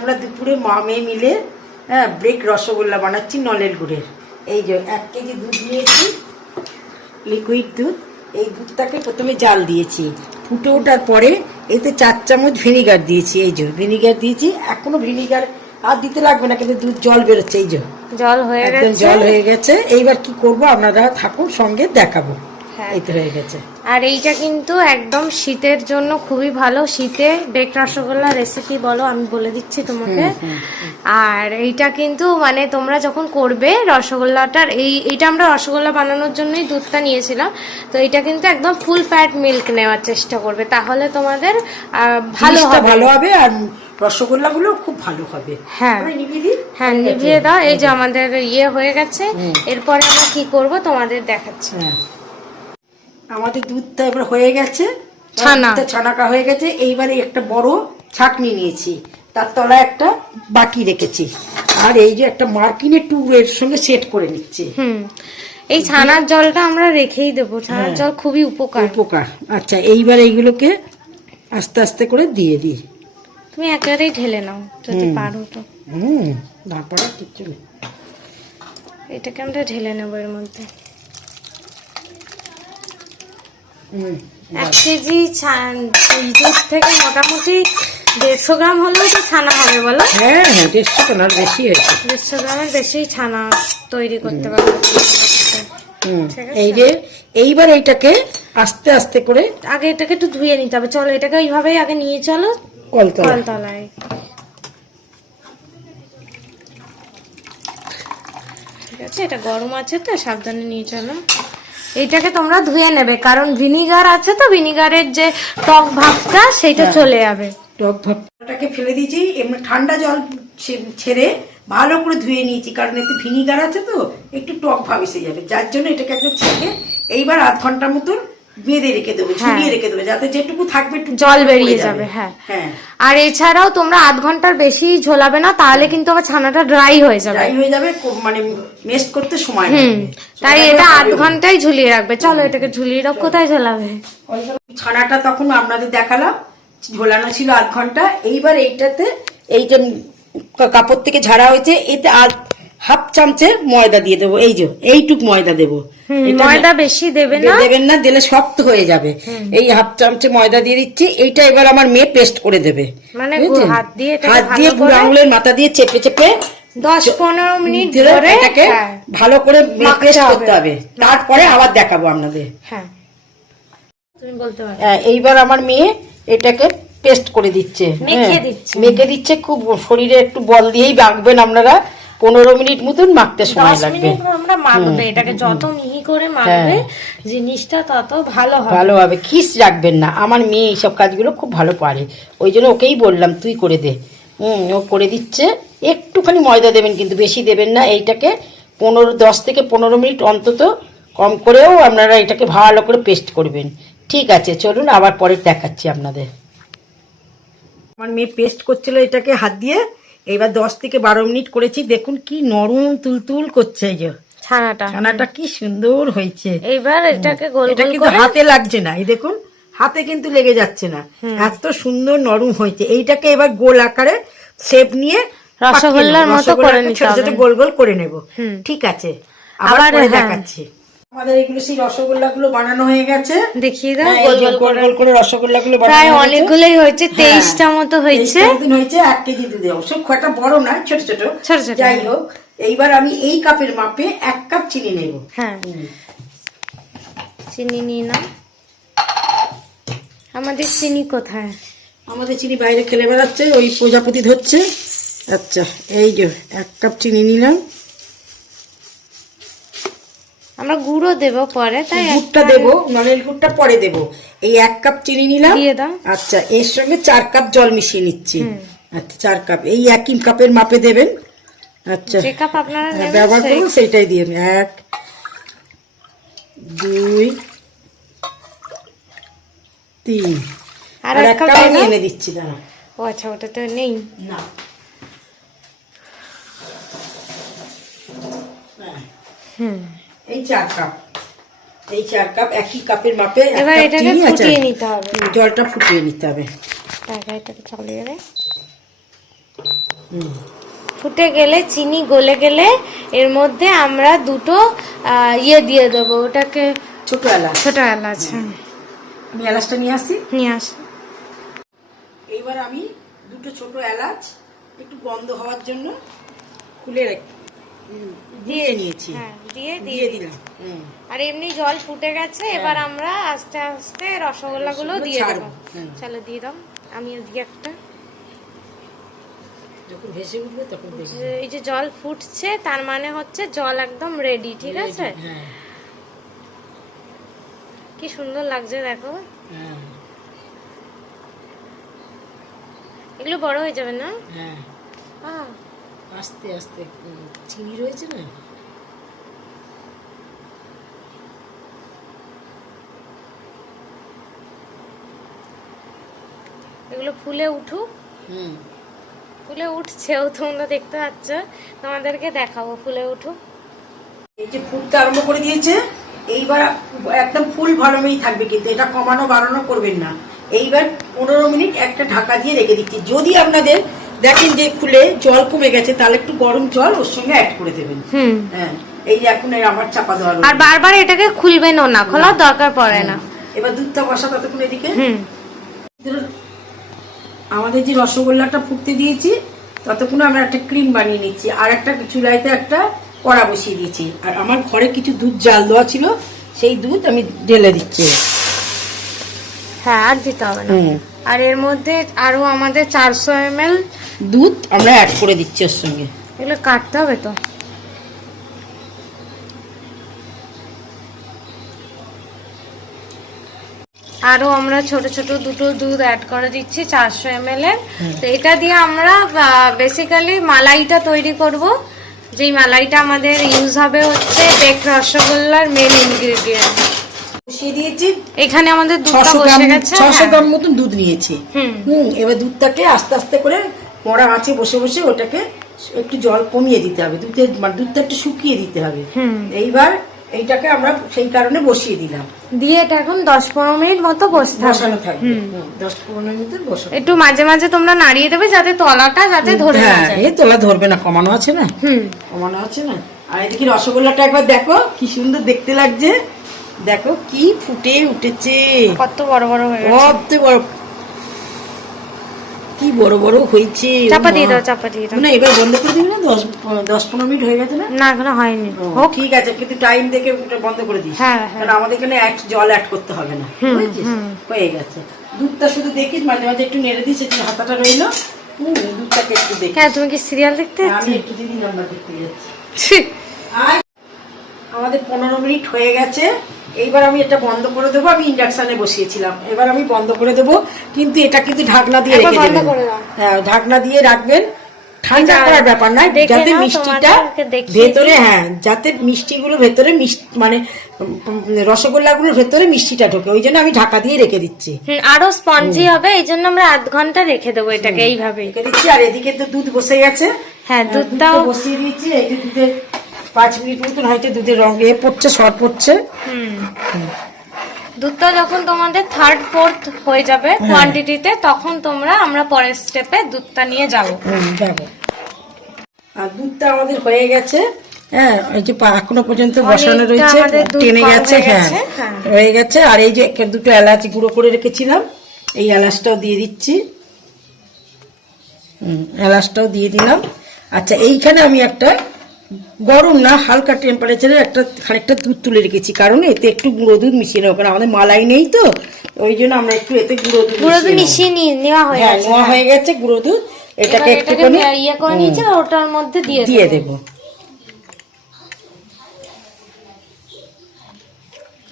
আমরা দুপুরে মা মেয়ে মিলে ব্রেক রসগোল্লা বানাচ্ছি নলের গুড়ের। এই যে 1 কেজি দুধ নিয়েছি, লিকুইড দুধ। এই দুধটাকে প্রথমে জাল দিয়েছি, ফুটে ওঠার পরে এতে 4 চামচ ভিনিগার দিয়েছি। এই যে ভিনিগার দিয়েছি, এখনো ভিনিগার আর দিতে লাগবে না, কিন্তু দুধ জল বেরোচ্ছে। এই যে জল হয়ে গেছে, একদম জল হয়ে গেছে। এইবার কি করব আপনারা থাকুন সঙ্গে, দেখাবো। এই তো হয়ে গেছে। আর এইটা কিন্তু একদম শীতের জন্য খুবই ভালো। শীতে বেক রসগোল্লা রেসিপি বলো, আমি বলে দিচ্ছি তোমাকে। আর এইটা কিন্তু মানে তোমরা যখন করবে রসগোল্লাটার, এইটা আমরা রসগোল্লা বানানোর জন্যই দুধটা নিয়েছিলাম। তো এটা কিন্তু একদম ফুল ফ্যাট মিল্ক নেওয়ার চেষ্টা করবে, তাহলে তোমাদের ভালো হবে আর রসগোল্লা গুলো খুব ভালো হবে। হ্যাঁ হ্যাঁ, নিভিয়ে দাও। এই যে আমাদের ইয়ে হয়ে গেছে। এরপরে আমরা কি করব তোমাদের দেখাচ্ছি। আমাদের দুধটা এবার হয়ে গেছে, ছানাটা হয়ে গেছে। এইবারে একটা বড় ছাঁকনি নিয়েছি, তার তলায় একটা বাটি রেখেছি, আর এই যে একটা মার্কিনের টুরের সঙ্গে সেট করে নিচ্ছি। এই ছানার জলটা আমরা রেখেই দেবো, ছানার জল খুবই উপকার। আচ্ছা, এইবার এইগুলোকে আস্তে আস্তে করে দিয়ে দিই। তুমি একেবারেই ঢেলে নাও যদি পারো তো। না পারা কিচ্ছু নেই। এটাকে আমরা ঢেলে নেবো এর মধ্যে। 1 কেজি দুধ থেকে মোটামুটি 150 গ্রাম হলেও তো ছানা হবে বলো? হ্যাঁ 150 গ্রাম বেশি হয়েছে। 150 গ্রামের বেশি ছানা তৈরি করতে পারবো। এইবার এইটাকে আস্তে আস্তে করে আগে এটাকে একটু ধুয়ে নিতে হবে। চলো এটাকে এইভাবেই আগে নিয়ে চলো কলতলায়। ঠিক আছে, এটা গরম আছে তো সাবধানে নিয়ে চলো। এইটাকে তোমরা ধুয়ে নেবে, কারণ ভিনিগার আছে তো, ভিনিগারের যে টক ভাবটা সেটা চলে যাবে। টক ভাবটাকে ফেলে দিয়েছি, এমনি ঠান্ডা জল ছেড়ে ভালো করে ধুয়ে নিয়েছি, কারণ এতে ভিনিগার আছে তো একটু টক ভাব এসে যাবে, যার জন্য এটাকে একটু ছেঁকে এইবার 1/2 ঘন্টার মতন বেঁধে রেখে দেবো, ঝুলিয়ে রেখে দেবো, যাতে যেটুকু থাকবে একটু জল বেরিয়ে যাবে। হ্যাঁ, আর এছাড়াও তোমরা 1/2 ঘন্টার বেশি ঝোলাবে না, তাহলে কিন্তু আমার ছানাটা ড্রাই হয়ে যাবে, মানে মেস্ট করতে সময় লাগবে। তাই এটা 1/2 ঘন্টাই ঝুলিয়ে রাখবে। চলো এটাকে ঝুলিয়ে রাখ। কোথায় ঝোলাবে? ছানাটা তখন আপনাদের দেখালাম, ঝোলানো ছিল 1/2 ঘন্টা। এইবার এইটাতে এই যে কাপড় থেকে ঝাড়া হয়েছে, এতে আর 1/2 চামচে ময়দা দিয়ে দেবো। এই যে এইটুক ময়দা দেবো, ময়দা বেশি দেবেন না, দিলে শক্ত হয়ে যাবে। এই 1/2 চামচে ময়দা দিয়ে দিচ্ছি। এইটা এবার আমার মেয়ে পেস্ট করে দেবে, মানে হাত দিয়ে বুড়ো আঙুলের মাথা দিয়ে চেপে চেপে 10-15 মিনিট ধরে এটাকে ভালো করে পেস্ট করতে হবে। তারপরে আবার দেখাবো আপনাদের। হ্যাঁ, তুমি বলতে পারো। এইবার আমার মেয়ে এটাকে পেস্ট করে দিচ্ছে, মেখে দিচ্ছে। খুব শরীরে একটু বল দিয়েই মাখবেন আপনারা, 15 মিনিট মতন মাখতে সময় লাগবে। আমরা মাখবে, এটাকে যত মিহি করে মাখবে জিনিসটা তত ভালো হবে। খিস রাখবেন না। আমার মেয়ে এইসব কাজগুলো খুব ভালো পারে, ওই জন্য ওকেই বললাম তুই করে দে। ও করে দিচ্ছে। একটুখানি ময়দা দেবেন, কিন্তু বেশি দেবেন না। এইটাকে 10 থেকে 15 মিনিট অন্তত কম করেও আপনারা এটাকে ভালো করে পেস্ট করবেন। ঠিক আছে, চলুন আবার পরে দেখাচ্ছি আপনাদের। আমার মেয়ে পেস্ট করছিল এটাকে হাত দিয়ে। এবার 10 থেকে 12 মিনিট করেছি। দেখুন কি নরম তুলতুল করছে। এই যে ছানাটা কি সুন্দর হয়েছে। এইবার এটাকে এটা কিন্তু হাতে লাগছে না, এই দেখুন হাতে কিন্তু লেগে যাচ্ছে না, এত সুন্দর নরম হয়েছে। এইটাকে এবার গোল আকারে শেপ নিয়ে রসগোল্লার মতো করে নিতে ছোট ছোট গোল গোল করে নেব। ঠিক আছে, আবার দেখাচ্ছি। আমাদের এগুলো সেই রসগোল্লা গুলো বানানো হয়ে গেছে। দেখিয়ে দাও। গোল গোল করে রসগোল্লা গুলো প্রায় অনেকগুলোই হয়েছে, 23টা মতো হয়েছে। 1 কেজি দুধে, অবশ্য খুব একটা বড় না, ছোট ছোট। যাই হোক, এইবার আমি এই কাপের মাপে 1 কাপ চিনি নেব। হ্যাঁ, চিনি নিয়ে নাও। আমাদের চিনি কোথায়? আমাদের চিনি বাইরে খেলে বেড়াচ্ছে, ওই প্রজাপতি ধরছে। আচ্ছা, এই যে 1 কাপ চিনি নিলাম। আমরা গুঁড়ো দেবো পরে, তাই গুড়টা দেবো, নলের গুড়টা পরে দেবো। এই 1 কাপ চিনি নিলাম। আচ্ছা, এর সঙ্গে 4 কাপ জল মিশিয়ে নিচ্ছি। আচ্ছা, 4 কাপ এই একই কাপের মাপে দেবেন। আচ্ছা, যে কাপ আপনারা ব্যবহার করুন সেইটাই দিয়ে 1 2 3 আর 1 কাপ এনে দিচ্ছি। দাঁড়া, ও আচ্ছা, ওটা তো নেই না। এই 4 কাপ একই কাপের মাপে। এবার এটাকে ফুটিয়ে নিতে হবে, জলটা ফুটিয়ে নিতে হবে। এটাকে চালিয়ে ফুটে গেলে, চিনি গলে গেলে এর মধ্যে আমরা দুটো ইয়ে দিয়ে দেবো, ওটাকে ছোট এলাচ। ছোট এলাচ। আমি এলাচটা নিয়ে আসি। নিয়ে আস। এইবার আমি দুটো ছোট এলাচ একটু গন্ধ হওয়ার জন্য খুলে দিয়ে নিয়েছি। হ্যাঁ, দিয়ে দিয়ে দিলাম। আর এমনি জল ফুটে গেছে, এবার আমরা আস্তে আস্তে রসগোল্লা গুলো দিয়ে দেবো। চলো দিয়ে দাও, আমিও দিই একটা। যখন ভেসে উঠবে তখন দেখবে। এই যে জল ফুটছে, তার মানে হচ্ছে জল একদম রেডি। ঠিক আছে, কি সুন্দর লাগছে দেখো। এগুলো বড় হয়ে যাবে না? হ্যাঁ, আস্তে আস্তে। চিনি রয়েছে না, এগুলো ফুলে উঠুক। ফুলে উঠছেও, তোমরা দেখতে পাচ্ছ, তোমাদেরকে দেখাবো ফুলে উঠুক। এই যে ফুটতে আরম্ভ করে দিয়েছে, এইবার একদম ফুল ভালোমেই থাকবে, কিন্তু এটা কমানো বাড়ানো করবেন না। এইবার 15 মিনিট একটা ঢাকা দিয়ে রেখে দিচ্ছি। যদি আপনাদের দেখেন যে ফুলে জল কমে গেছে, তাহলে একটু গরম জল ওর সঙ্গে অ্যাড করে দেবেন। হ্যাঁ, এই যে এখন আবার চাপা দেওয়া। আর বারবার এটাকে খুলবেন না, খোলার দরকার পড়ে না। এবার দুধটা বসা ততক্ষণ এদিকে। আমাদের যে রসগোল্লাটা ফুটতে দিয়েছি, ততক্ষণ আমরা একটা ক্রিম বানিয়ে নিচ্ছি। আর একটা চুলাইতে একটা কড়া বসিয়ে দিয়েছি। আর আমার ঘরে কিছু দুধ জাল দেওয়া ছিল, সেই দুধ আমি ঢেলে দিচ্ছি। হ্যাঁ, আর দিতে হবে না। আর এর মধ্যে আরো আমাদের 400 ml দুধ আমরা অ্যাড করে দিচ্ছি ওর সঙ্গে। এগুলো কাটতে হবে তো। আরো আমরা ছোট ছোট দুটো দুধ অ্যাড করে দিচ্ছি 400 ml এর। তো এটা দিয়ে আমরা বেসিক্যালি মালাইটা তৈরি করব। যেই মালাইটা আমাদের ইউজ হবে হচ্ছে বেকড রসগোল্লার মেন ইনগ্রেডিয়েন্ট। বসিয়ে দিয়েছি। এখানে আমাদের দুধটা বসে গেছে। 600 গ্রাম মতন দুধ নিয়েছি। এবার দুধটাকে আস্তে আস্তে করে মরা আঁচে বসে বসে ওটাকে একটু জল কমিয়ে দিতে হবে। দুধটা একটু শুকিয়ে দিতে হবে। এইবার এইটাকে আমরা সেই কারণে বসিয়ে দিলাম। দিয়ে এটা এখন 10-15 মিনিট মতো বসানো থাকবে। 10-15 মিনিট বসানো। একটু মাঝে মাঝে তোমরা নাড়িয়ে দেবে যাতে তলাটা ধরে না যায়। এই তলা ধরবে না, কমানো আছে না। কমানো আছে না। আর এদিকে রসগোল্লাটা একবার দেখো কি সুন্দর দেখতে লাগছে। দেখো কি ফুটে উঠেছে, কত বড় বড় হয়ে গেছে, কত বড়, কি বড় বড় হয়েছে। চাপা দিয়ে দাও, চাপা দিয়ে দাও। না, এবার বন্ধ করে দিবি না? 10-15 মিনিট হয়ে গেছে না? না, এখনো হয়নি। ঠিক আছে, কিন্তু টাইম দেখে বন্ধ করে দিস। কারণ আমাদের এখানে জল অ্যাড করতে হবে না। বুঝেছিস? হয়ে গেছে। দুধটা শুধু দেখিস, মাঝে মাঝে একটু নেড়ে দিস, একটু হাতাটা রইলো। দুধটাকে একটু দেখি। হ্যাঁ, তুমি কি সিরিয়াল দেখতে যাচ্ছ? আমি একটু দিদি নাম্বার দেখতে যাচ্ছি। আর আমাদের 15 মিনিট হয়ে গেছে। এইবার আমি এটা বন্ধ করে দেবো। আমি ইন্ডাকশনে বসিয়েছিলাম, এবার আমি বন্ধ করে দেবো। কিন্তু এটা কিন্তু ঢাকনা দিয়ে রেখে দেবেন। হ্যাঁ, ঢাকনা দিয়ে রাখবেন। ঠান্ডা করার ব্যাপার নয়, যাতে মিষ্টিটা ভেতরে, যাতে মিষ্টিগুলো ভেতরে মানে রসগোল্লাগুলোর ভেতরে মিষ্টিটা ঢোকে। ওই জন্য আমি ঢাকা দিয়ে রেখে দিচ্ছি। আরো স্পঞ্জি হবে, এই জন্য আমরা 1/2 ঘন্টা রেখে দেবো এটাকে এইভাবে রেখে দিচ্ছি। আর এদিকে তো দুধ বসে গেছে। হ্যাঁ, দুধটাও বসিয়ে দিচ্ছি। এই যে দুধের 5 মিনিট মতন হয়তো দুধের রং পড়ছে, সর পড়ছে। দুধটা যখন তোমাদের 3rd-4th হয়ে যাবে কোয়ান্টিটিতে, তখন আমরা পরের স্টেপে দুধটা নিয়ে যাবো। আর দুধটা আমাদের হয়ে গেছে। হ্যাঁ, এই যে এখনো পর্যন্ত বসানো রয়েছে, টেনে গেছে। হ্যাঁ, হয়ে গেছে। আর এই যে দুটো এলাচ গুঁড়ো করে রেখেছিলাম, এই এলাচটাও দিয়ে দিচ্ছি। এলাচটাও দিয়ে দিলাম। আচ্ছা, এইখানে আমি একটা গরম না, হালকা টেম্পারেচারে খানিকটা দুধ তুলে রেখেছি, কারণ এতে একটু গুঁড়ো দুধ মিশিয়ে নেবো। কারণ আমাদের মালাই নেই তো, ওই জন্য আমরা একটু এতে গুঁড়ো দুধ মিশিয়ে নেওয়া হয়ে গেছে। গুঁড়ো দুধ এটাকে একটুখানি ইয়ে করে নিয়েছি, ওটার মধ্যে দিয়ে দেবো।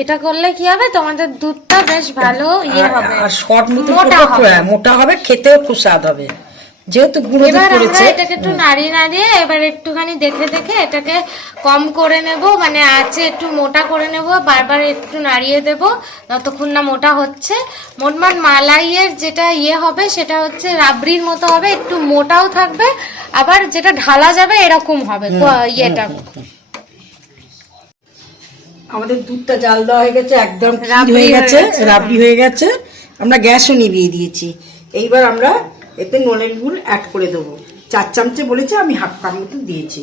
এটা করলে কি হবে, তোমাদের দুধটা বেশ ভালো ইয়ে হবে, আর শর্ট মোটা হবে, খেতেও খুব স্বাদ হবে, যেহেতু গুঁড়ো দুধ করেছে। এটাকে একটু নাড়িয়ে এবার একটুখানি দেখে এটাকে কম করে নেব, মানে আছে একটু মোটা করে নেব। বারবার একটু নাড়িয়ে দেব যতক্ষণ না মোটা হচ্ছে। মোটমাট মালাইয়ের যেটা ইয়ে হবে সেটা হচ্ছে রাবড়ির মতো হবে, একটু মোটাও থাকবে, আবার যেটা ঢালা যাবে এরকম হবে ইয়েটা। আমাদের দুধটা জাল দেওয়া হয়ে গেছে, একদম হয়ে গেছে, রাবড়ি হয়ে গেছে। আমরা গ্যাসও নিভিয়ে দিয়েছি। এইবার আমরা এতে নলেন গুড় অ্যাড করে দেবো। 4 চামচে বলেছে, আমি হাফ কাপ মতো দিয়েছি।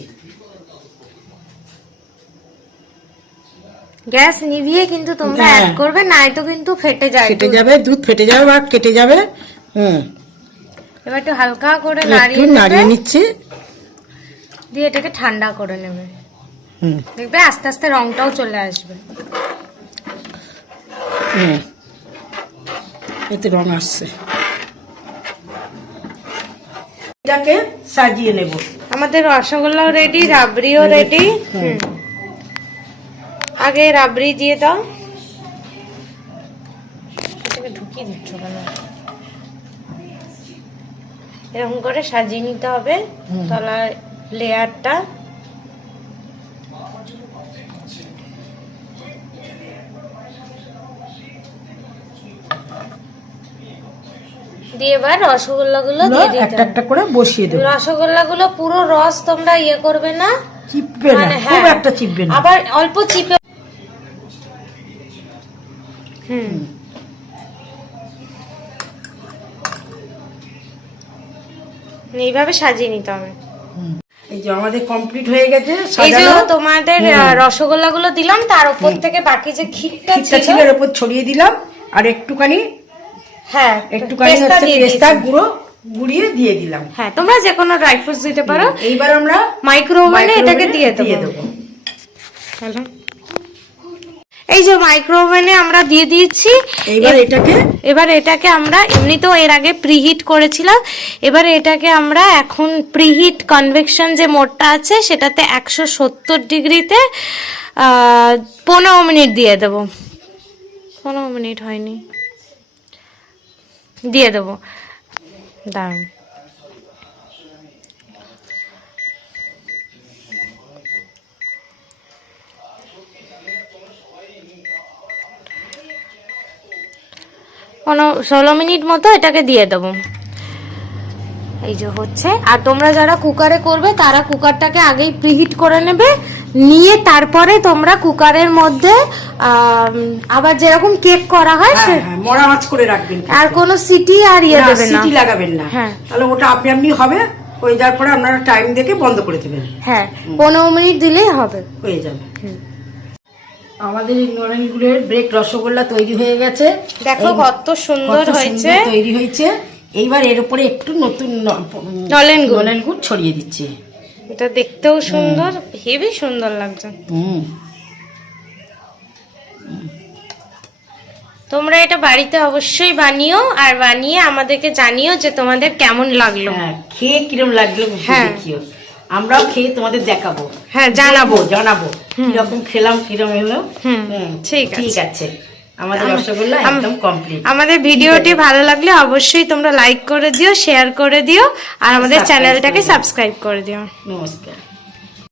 গ্যাস নিভিয়ে কিন্তু তোমরা হ্যাঁ। অ্যাড করবে, নয়তো কিন্তু ফেটে যায়, ফেটে যাবে, দুধ ফেটে যাবে বা কেটে যাবে। এবার একটু হালকা করে একটু নাড়িয়ে নাড়িয়ে নিচ্ছি, দিয়ে এটাকে ঠান্ডা করে নেবে। দেখবে আস্তে আস্তে রংটাও চলে আসবে। এতে রং আসছে। এটাকে সাজিয়ে নেব। আমাদের রসগোল্লাও রেডি, রাবড়িও রেডি। আগে রাবড়ি দিয়ে দাও। এটাকে ঢুকিয়ে দিচ্ছ কেন? এরকম করে সাজিয়ে নিতে হবে তলার লেয়ারটা। দিয়ে এবার রসগোল্লা গুলো দিয়ে দিতে একটা একটা করে বসিয়ে দেব। রসগোল্লা গুলো পুরো রস তোমরা ইয়ে করবে না, চিপবে না, খুব একটা চিপবে না, আবার অল্প চিপে। এইভাবে সাজিয়ে নিতে হবে। এই যে আমাদের কমপ্লিট হয়ে গেছে এই যে সাজানো। তোমাদের রসগোল্লা গুলো দিলাম, তার উপর থেকে বাকি যে ক্ষীরটা ছিল ছিল এর উপর ছড়িয়ে দিলাম, আর একটুখানি একটুখানি পেস্তা গুঁড়ো গুড়িয়ে দিয়ে দিলাম। হ্যাঁ, তোমরা যে কোনো ড্রাই ফ্রুটস দিতে পারো। এইবার আমরা মাইক্রোওভেনে এটাকে দিয়ে দেবো। এই যে মাইক্রোওভেনে আমরা দিয়ে দিয়েছি। এবার এটাকে আমরা এমনিতেও এর আগে প্রিহিট করেছিলাম, এবার এটাকে আমরা এখন প্রিহিট কনভেকশন যে মোডটা আছে সেটাতে 170 ডিগ্রিতে 15 মিনিট দিয়ে দেবো। 15 মিনিট হয়নি, দিয়ে দেবো। দাঁড়ান, 16 মিনিট মতো এটাকে দিয়ে দেবো। এই যে হচ্ছে। আর তোমরা যারা কুকারে করবে তারা কুকারটাকে আগেই প্রিহিট করে নেবে, নিয়ে তারপরে তোমরা কুকারের মধ্যে আবার যেরকম কেক করা হয় মরা মাছ করে রাখবেন, আর কোনো সিটি আর ইয়ে দেবে না, সিটি লাগাবেন না। হ্যাঁ, তাহলে ওটা আপনি আপনি হবে, হয়ে যাওয়ার পরে আপনারা টাইম দেখে বন্ধ করে দেবেন। হ্যাঁ, 15 মিনিট দিলেই হবে, হয়ে যাবে। আমাদের এই নলেনগুড়ের ব্রেক রসগোল্লা তৈরি হয়ে গেছে। দেখো কত সুন্দর হয়েছে, তৈরি হয়েছে। এইবার এর উপরে একটু নতুন নলেন গুড় ছড়িয়ে দিচ্ছি। এটা দেখতেও সুন্দর, হেবি সুন্দর লাগছে। তোমরা এটা বাড়িতে অবশ্যই বানিও, আর বানিয়ে আমাদেরকে জানিও যে তোমাদের কেমন লাগলো। খেয়ে কিরম লাগলো দেখিও, আমরাও খেয়ে তোমাদের দেখাবো। হ্যাঁ, জানাবো কিরকম খেলাম, কিরম এলো। ঠিক আছে। আমাদের রসগোল্লা একদম কমপ্লিট। আমাদের ভিডিওটি ভালো লাগলে অবশ্যই তোমরা লাইক করে দিও, শেয়ার করে দিও, আর আমাদের চ্যানেলটাকে সাবস্ক্রাইব করে দিও। নমস্কার।